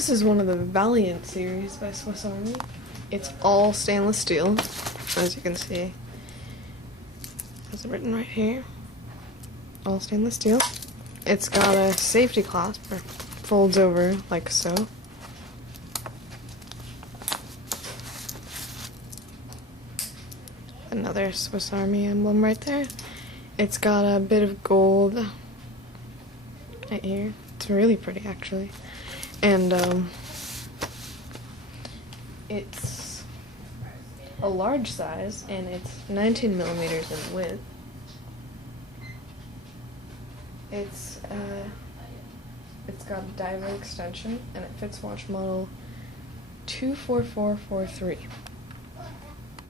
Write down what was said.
This is one of the Valiant series by Swiss Army. It's all stainless steel, as you can see. Has it written right here? All stainless steel. It's got a safety clasp, or folds over like so. Another Swiss Army emblem right there. It's got a bit of gold right here. It's really pretty, actually. And it's a large size, and it's 19 millimeters in width. It's got a diver extension, and it fits watch model 24443.